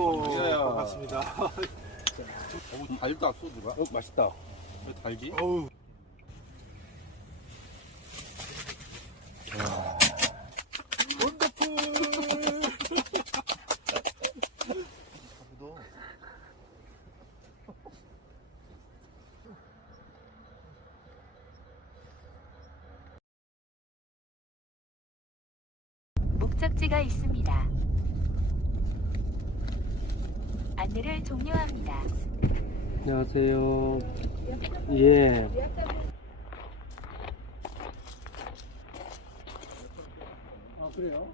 예, 반갑습니다. 너무 달다 소주가. 어, 맛있다. 왜 달지? 어우. 원더풀. 목적지가 있습니다. 안내를 종료합니다. 안녕하세요. 예. 아 그래요?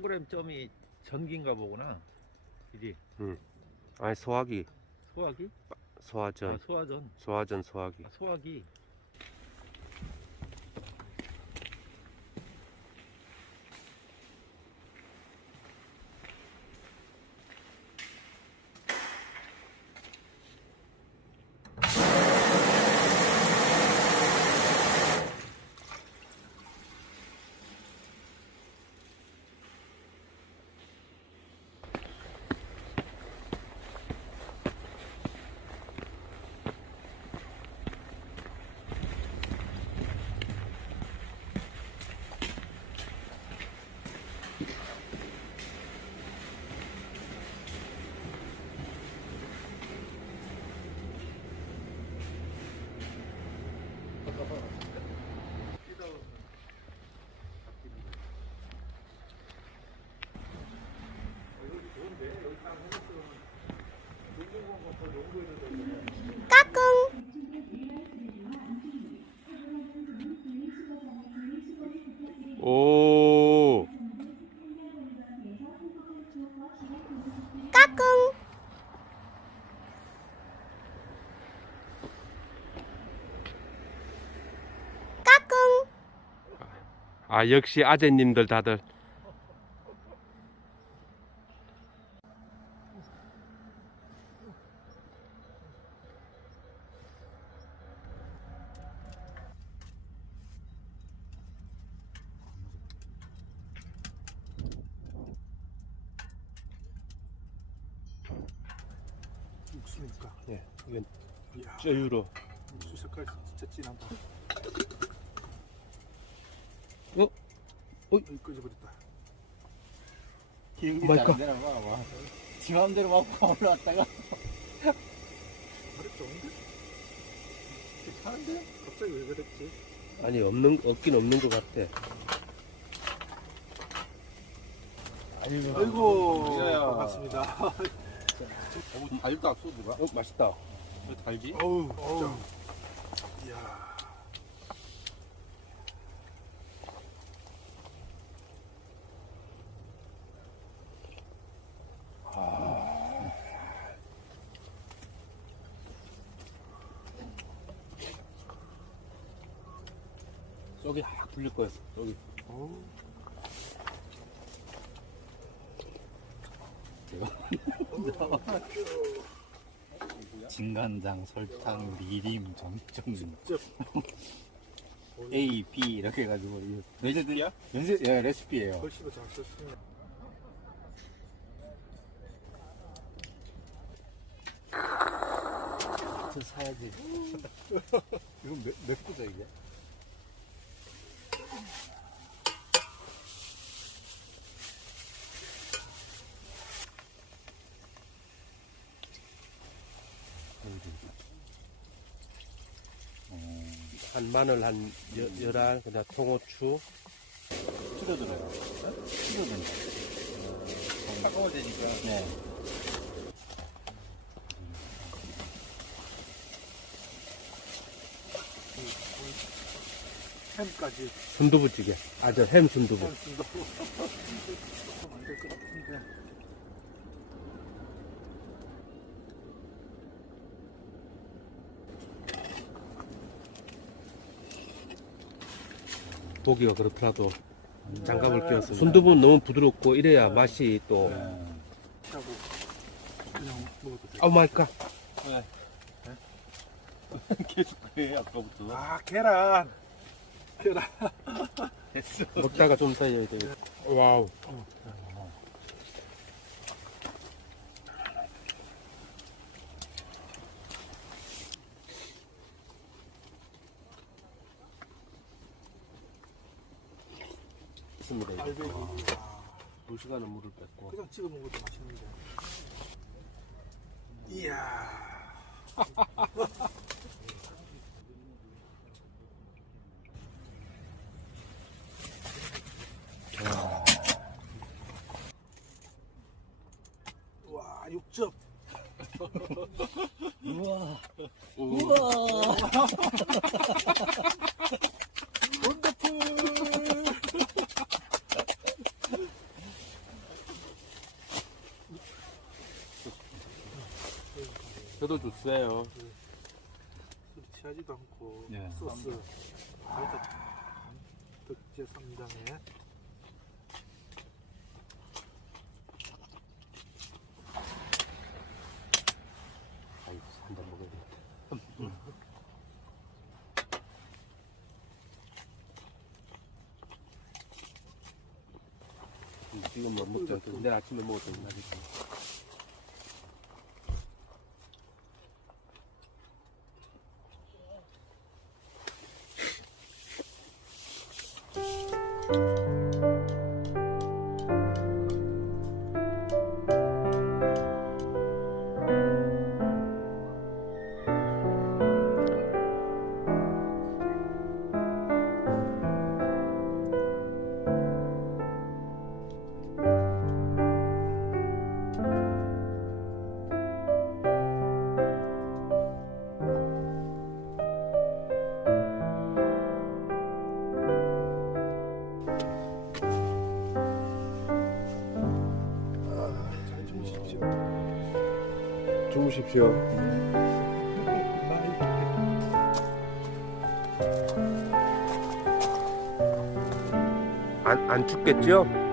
동그란 점이 전기인가 보구나. 이게 아니, 소화기. 소화기? 소화전. 아, 소화전. 소화전, 소화기. 아, 소화기. 오. 아, 역시 아재님들 다들. 육수니까. 예, 이건 이야. 쩌유로. 육수 색깔 진짜 진하다. 어? 이 꺼져버렸다. 기억이 마이크. 잘안 되나 봐. 와. 지 마음대로 막 올라왔다가. 머리 좋은데? 괜찮은데? 갑자기 왜 그랬지? 아니, 없는, 없긴 없는 것 같아. 아이고. 아이고 야. 반갑습니다. 너무 달다 소주가. 어, 맛있다. 왜 달지? 어우 어우. 이야. 쏙이 확 불릴 거예요. 여기. 어우. 진간장, 설탕, 미림, 정정, A, B 이렇게 해가지고 너희들이야? 연습 예, 레시피예요. 글씨도 잘 썼습니다. 저 사야지. 이거 몇, 몇 구죠 이게? 한 마늘 한 여, 열알, 그다음 통후추. 줄여들어요. 줄여든다. 차가워야 되니까. 네. 햄까지 순두부찌개. 아, 저 햄 순두부. 한숨도 만들 것 같은데 고기가 그렇더라도 장갑을 끼웠습니다. 순두부는 너무 부드럽고 이래야 맛이 또. 하고 그냥 먹어도 돼. 오 마이 갓. 계속 그래 아까부터. 아 계란. 계란. 됐어. 먹다가 좀 쌓여야 돼. 와우. 있습니다. 이거. 알배기. 두 시간은 물을 뺐고. 그냥 찍어 먹어도 맛있는데. 이야. 와, 육즙. 저도 주세요. 술 취하지도 않고 네. 소스. 아, 특제 3장에 아이고, 한잔 먹어야 돼. 음, 지금 뭐 먹자. 내일 아침에 거 맛있어. 잘 주무십시오. 안, 안 춥겠죠?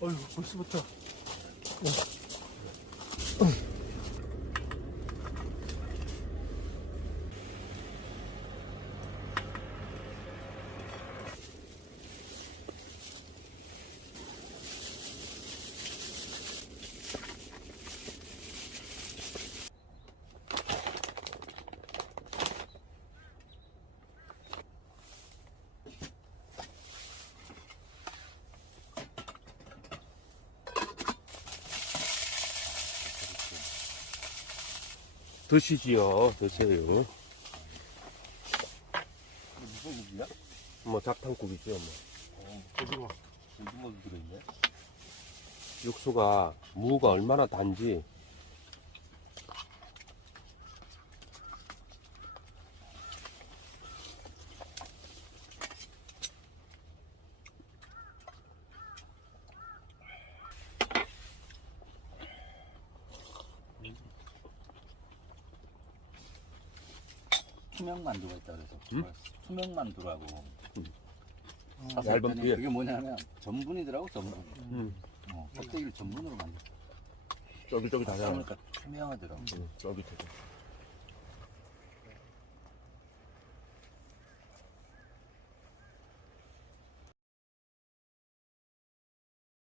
어휴, 벌써부터. 드시지요. 드세요. 무슨 고기야? 뭐 잡탕국이죠. 뭐. 고등어. 고등어도 들어있네. 육수가 무가 얼마나 단지 투명만두가 있다 그래서. 응? 투명만두라고. 얇은 얇은 피에. 그게 뭐냐면 전분이더라고 전분. 음, 어, 껍데기를 전분으로 만들. 쫄깃쫄깃하잖아. 그러니까 투명하더라고. 음, 쫄깃해.